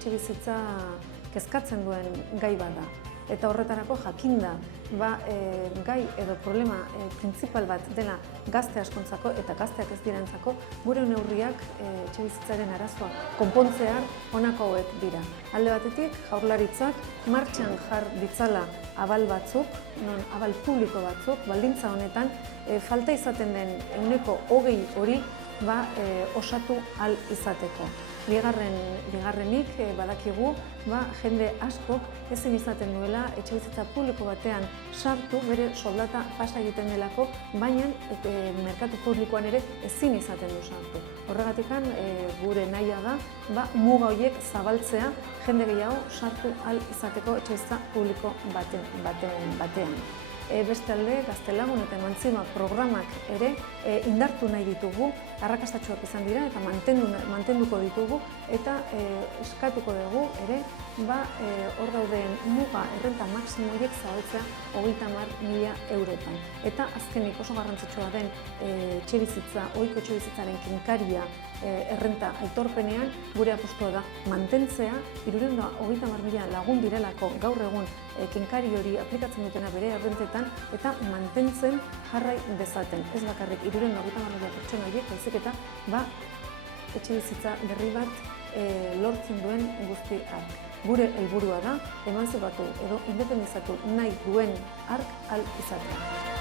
etxe bizitza kezkatzen duen gai bat da. Eta horretarako jakinda gai edo problema printzipal bat dela gazte askontzako eta gazteak ez direntzako, gure neurriak etxe bizitzaren arazoa konpontzear honako hauek dira. Alde batetik, Jaurlaritzak martxan jar ditzala abal batzuk, abal publiko batzuk, baldintza honetan falta izaten den 20% hori osatu ahal izateko. Bigarrenik badakigu jende askok ezin izaten duela etxebizitza publiko batean sartu bere soldata pasa egiten delako, baina merkatu publikoan ere ezin izaten du sartu. Horregatikan gure nahia da muga horiek zabaltzea jende gehiago sartu ahal izateko etxebizitza publiko batean. Bestalde, Gaztelagun eta Emantzima programak ere indartu nahi ditugu, arrakastatsuak izan dira eta mantenduko ditugu eta eskatuko dugu ere hor dauden muga errenta maksimo horiek zabaltzea 30.000 eurotan. Eta azkenik oso garrantzitsua den ohiko etxebizitzaren kenkaria errenta aitorpenean gure apostua da mantentzea 330.000 lagun direlako gaur egun kenkari hori aplikatzen dutena bere errentetan eta mantentzen jarrai dezaten. Ez bakarrik 330.000 pertsona horiek, baizik eta etxebizitza berri bat lortzen duen guzti ark. Gure helburua da emantzipatu edo independizatu nahi duen ark ahal izatea.